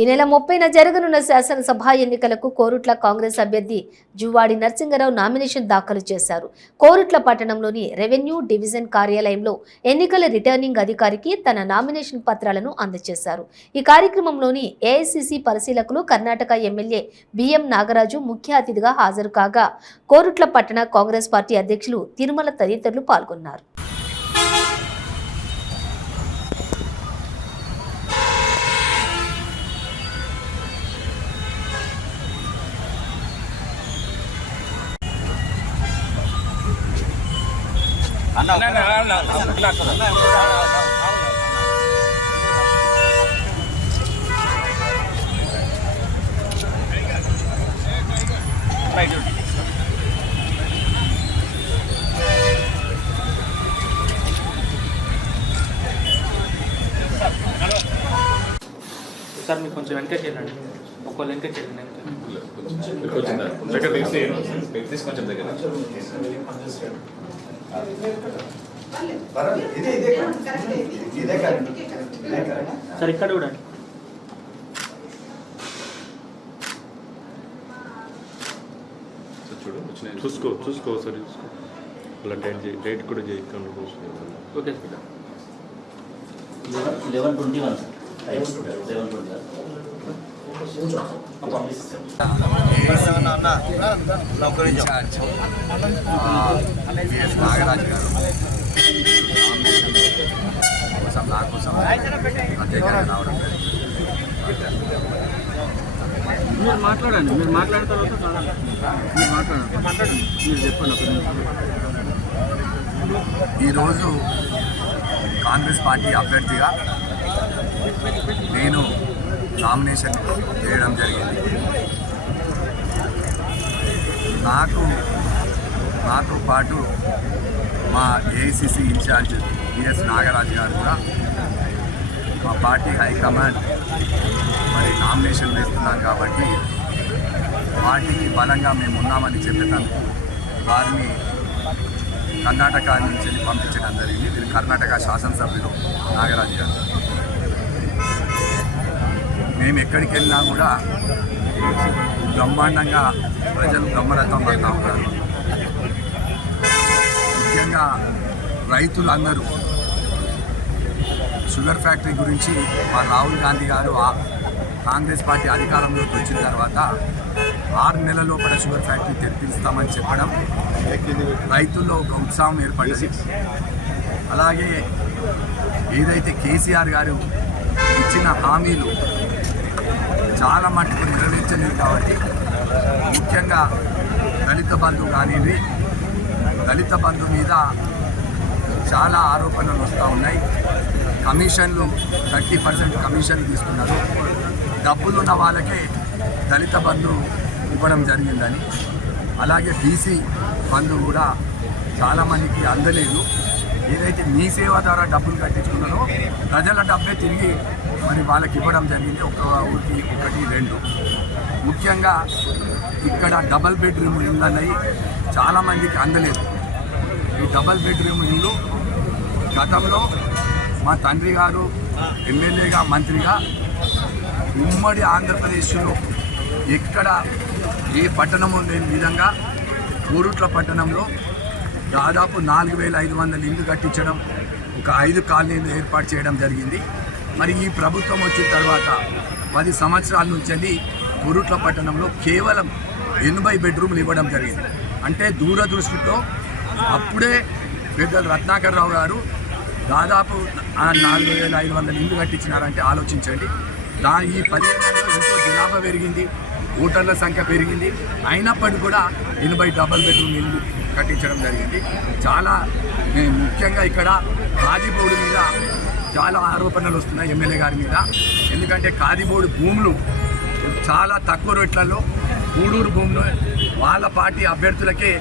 ఈ నెల 30న జరగనున్న శాసనసభ ఎన్నికలకు కోరుట్ల కాంగ్రెస్ అభ్యర్థి జువాడి నరసింగరావు నామినేషన్ దాఖలు చేశారు. కోరుట్ల పట్టణంలోని రెవెన్యూ డివిజన్ కార్యాలయంలో ఎన్నికల రిటర్నింగ్ అధికారికి తన నామినేషన్ పత్రాలను అందజేశారు. ఈ కార్యక్రమంలోని ఏఐసిసి పరిశీలకులు కర్ణాటక ఎమ్మెల్యే బిఎం నాగరాజు ముఖ్య అతిథిగా హాజరు కాగా కోరుట్ల పట్టణ కాంగ్రెస్ పార్టీ అధ్యక్షులు తిరుమల తదితరులు పాల్గొన్నారు. సార్ మీకు కొంచెం వెనక చేయండి, ఒక్కళ్ళు వెనక చేయండి. సార్ ఇక్కడ కూడా చూసుకో సార్ అలా డేట్ కూడా చేయకుండా ఓకే 11:21 నాగరాజు గారు కోసం నా కోసం ప్రత్యేకంగా రావడం మీరు మాట్లాడండి, మీరు మాట్లాడిన తర్వాత మీరు మాట్లాడండి, మీరు చెప్పండి. ఈరోజు కాంగ్రెస్ పార్టీ అభ్యర్థిగా నేను నామినేషన్ వేయడం జరిగింది. నాతో పాటు మా ఏఐసిసి ఇన్ఛార్జ్ బిఎస్ నాగరాజు గారు కూడా మా పార్టీ హైకమాండ్ మరి నామినేషన్ వేస్తున్నాం కాబట్టి పార్టీకి బలంగా మేము ఉన్నామని చెప్పేందుకు వారిని కర్ణాటక నుంచి పంపించడం జరిగింది. వీరు కర్ణాటక శాసనసభ్యులు నాగరాజు గారు. మేము ఎక్కడికి వెళ్ళినా కూడా బ్రహ్మాండంగా ప్రజలు బ్రహ్మరథం పడతా ఉన్నారు. ముఖ్యంగా రైతులందరూ షుగర్ ఫ్యాక్టరీ గురించి మా రాహుల్ గాంధీ గారు కాంగ్రెస్ పార్టీ అధికారంలోకి వచ్చిన తర్వాత 6 నెలల లోపల షుగర్ ఫ్యాక్టరీ తెరిపిస్తామని చెప్పడం రైతుల్లో ఒక ఉత్సాహం ఏర్పడింది. అలాగే ఏదైతే కేసీఆర్ గారు ఇచ్చిన హామీలు చాలా మట్టుకు నెరవేర్చలేదు కాబట్టి ముఖ్యంగా దళిత బంధు కానివ్వండి, దళిత బంధు మీద చాలా ఆరోపణలు వస్తూ ఉన్నాయి. కమిషన్లు 30% కమిషన్లు తీసుకున్నారు. డబ్బులున్న వాళ్ళకే దళిత బంధు ఇవ్వడం జరిగిందని, అలాగే బీసీ బంధు కూడా చాలామందికి అందలేదు. ఏదైతే మీ సేవ ద్వారా డబ్బులు కట్టించుకున్నారో ప్రజల డబ్బే తిరిగి మరి వాళ్ళకి ఇవ్వడం జరిగింది. ఒక ఊరికి 1-2. ముఖ్యంగా ఇక్కడ డబల్ బెడ్రూమ్ ఇళ్ళు అన్నవి చాలామందికి అందలేదు. ఈ డబల్ బెడ్రూమ్ ఇల్లు గతంలో మా తండ్రి గారు ఎమ్మెల్యేగా మంత్రిగా ఉమ్మడి ఆంధ్రప్రదేశ్లో ఎక్కడ ఏ పట్టణము లేని విధంగా కోరుట్ల పట్టణంలో దాదాపు 4,500 ఇళ్ళు కట్టించడం, ఒక 5 కాలనీలు ఏర్పాటు చేయడం జరిగింది. మరి ఈ ప్రభుత్వం వచ్చిన తర్వాత 10 సంవత్సరాల నుంచి కోరుట్ల పట్టణంలో కేవలం 80 బెడ్రూమ్లు ఇవ్వడం జరిగింది. అంటే దూరదృష్టితో అప్పుడే పెద్దలు రత్నాకర్ రావు గారు దాదాపు 4,500 ఇళ్ళు కట్టించినారంటే ఆలోచించండి. ఈ 10 ఏళ్లలో ఎంతో జనాభా పెరిగింది, ఓటర్ల సంఖ్య పెరిగింది. అయినప్పటికీ కూడా 80 డబల్ బెడ్రూమ్ ఇల్లు కట్టించడం జరిగింది. చాలా ముఖ్యంగా ఇక్కడ కాదిబోర్డు మీద చాలా ఆరోపణలు వస్తున్నాయి ఎమ్మెల్యే గారి మీద. ఎందుకంటే కాదిబోర్డు భూములు చాలా తక్కువ రేట్లలో గూడూరు భూములు వాళ్ళ పార్టీ అభ్యర్థులకే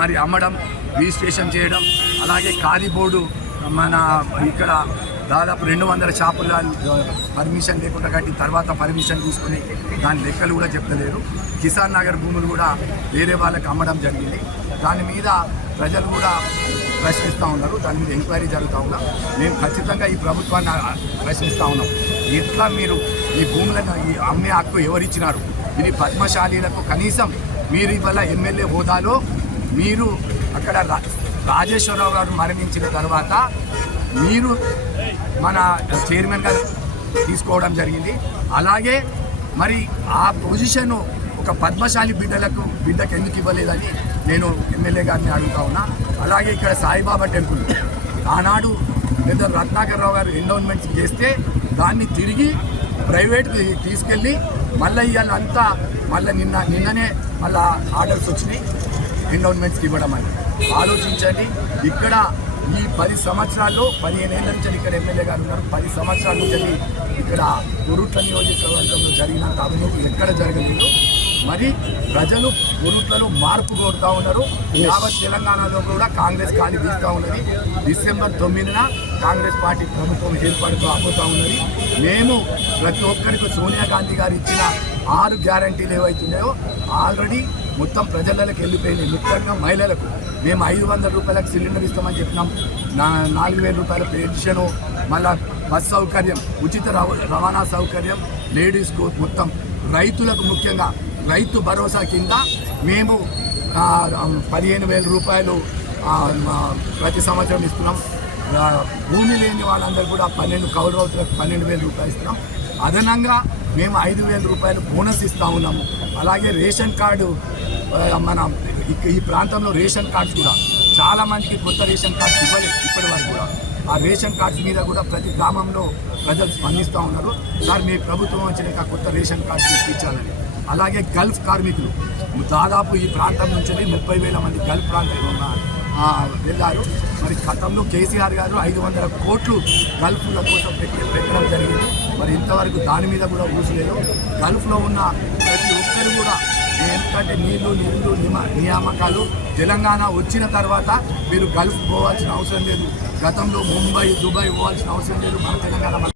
మరి అమ్మడం, రిజిస్ట్రేషన్ చేయడం, అలాగే కాదిబోర్డు మన ఇక్కడ దాదాపు 200 షాపుల పర్మిషన్ లేకుండా కట్టి తర్వాత పర్మిషన్ తీసుకుని దాని లెక్కలు కూడా చెప్తలేరు. కిసాన్ నగర్ భూములు కూడా వేరే వాళ్ళకి అమ్మడం జరిగింది. దాని మీద ప్రజలు కూడా ప్రశ్నిస్తూ ఉన్నారు. దాని మీద ఎంక్వైరీ జరుగుతూ ఉన్నాం. మేము ఖచ్చితంగా ఈ ప్రభుత్వాన్ని ప్రశ్నిస్తూ ఉన్నాం. ఎట్లా మీరు ఈ భూములను ఈ అమ్మే హక్కు ఎవరిచ్చినారు? ఇది పద్మశాలీలకు కనీసం మీరు ఇవాళ ఎమ్మెల్యే హోదాలో మీరు అక్కడ రాజేశ్వరరావు గారు మరణించిన తర్వాత మీరు మన చైర్మన్గా తీసుకోవడం జరిగింది. అలాగే మరి ఆ పొజిషను ఒక పద్మశాలి బిడ్డకు ఎందుకు ఇవ్వలేదని నేను ఎమ్మెల్యే గారిని అడుగుతా ఉన్నా. అలాగే ఇక్కడ సాయిబాబా టెంపుల్ ఆనాడు పెద్ద రత్నాకర్ రావు గారు ఎండోన్మెంట్స్ చేస్తే దాన్ని తిరిగి ప్రైవేట్కి తీసుకెళ్ళి మళ్ళీ ఇవాళంతా మళ్ళీ నిన్ననే మళ్ళీ ఆర్డర్స్ వచ్చినాయి ఎండోన్మెంట్స్కి ఇవ్వడం అని. ఆలోచించండి. ఇక్కడ ఈ 10 సంవత్సరాల్లో 15 ఏళ్ళ నుంచి ఇక్కడ ఎమ్మెల్యే గారు ఉన్నారు. 10 సంవత్సరాల నుంచి ఇక్కడ కొరుట్ల నియోజకవర్గంలో జరిగినంత అవినీతి ఎక్కడ జరగలేదు. మరి ప్రజలు కొరుట్లలో మార్పు కోరుతూ ఉన్నారు. యావత్ తెలంగాణలో కూడా కాంగ్రెస్ గాలి వీస్తూ ఉన్నది. డిసెంబర్ 9న కాంగ్రెస్ పార్టీ ప్రభుత్వం ఏర్పడుతూ అవ్వుతూ ఉన్నది. మేము ప్రతి ఒక్కరికి సోనియా గాంధీ గారు ఇచ్చిన 6 గ్యారంటీలు ఏవైతున్నాయో ఆల్రెడీ మొత్తం ప్రజలకు వెళ్ళిపోయినాయి. ముఖ్యంగా మహిళలకు మేము 500 రూపాయలకు సిలిండర్ ఇస్తామని చెప్పినాం. 4,000 రూపాయల పెన్షను, మళ్ళా బస్ సౌకర్యం, ఉచిత రవాణా సౌకర్యం, లేడీస్కు మొత్తం. రైతులకు ముఖ్యంగా రైతు భరోసా కింద మేము 15,000 రూపాయలు ప్రతి సంవత్సరం ఇస్తున్నాం. భూమి లేని వాళ్ళందరూ కూడా 12 కౌలు రైతులకు 12,000 రూపాయలు ఇస్తున్నాం. అదనంగా మేము 5,000 రూపాయలు బోనస్ ఇస్తూ ఉన్నాము. అలాగే రేషన్ కార్డు మన ఈ ప్రాంతంలో రేషన్ కార్డ్స్ కూడా చాలామందికి కొత్త రేషన్ కార్డ్స్ ఇవ్వలేదు ఇప్పటి వరకు కూడా. ఆ రేషన్ కార్డ్స్ మీద కూడా ప్రతి గ్రామంలో ప్రజలు స్పందిస్తూ ఉన్నారు. సార్ మీ ప్రభుత్వం వచ్చినాక కొత్త రేషన్ కార్డ్స్ ఇప్పించాలని. అలాగే గల్ఫ్ కార్మికులు దాదాపు ఈ ప్రాంతం నుంచి 30,000 మంది గల్ఫ్ ప్రాంతంలో వెళ్ళారు. మరి గతంలో కేసీఆర్ గారు 500 కోట్లు గల్ఫ్ల కోసం పెట్టడం జరిగింది. మరి ఇంతవరకు దాని మీద కూడా ఊసలేదు. గల్ఫ్లో ఉన్న ప్రతి ఒక్కరు కూడా ఎందుకంటే నీళ్లు నియామకాలు తెలంగాణ వచ్చిన తర్వాత మీరు గల్ఫ్ పోవాల్సిన అవసరం లేదు. గతంలో ముంబై దుబాయ్ పోవాల్సిన అవసరం లేదు. మన తెలంగాణ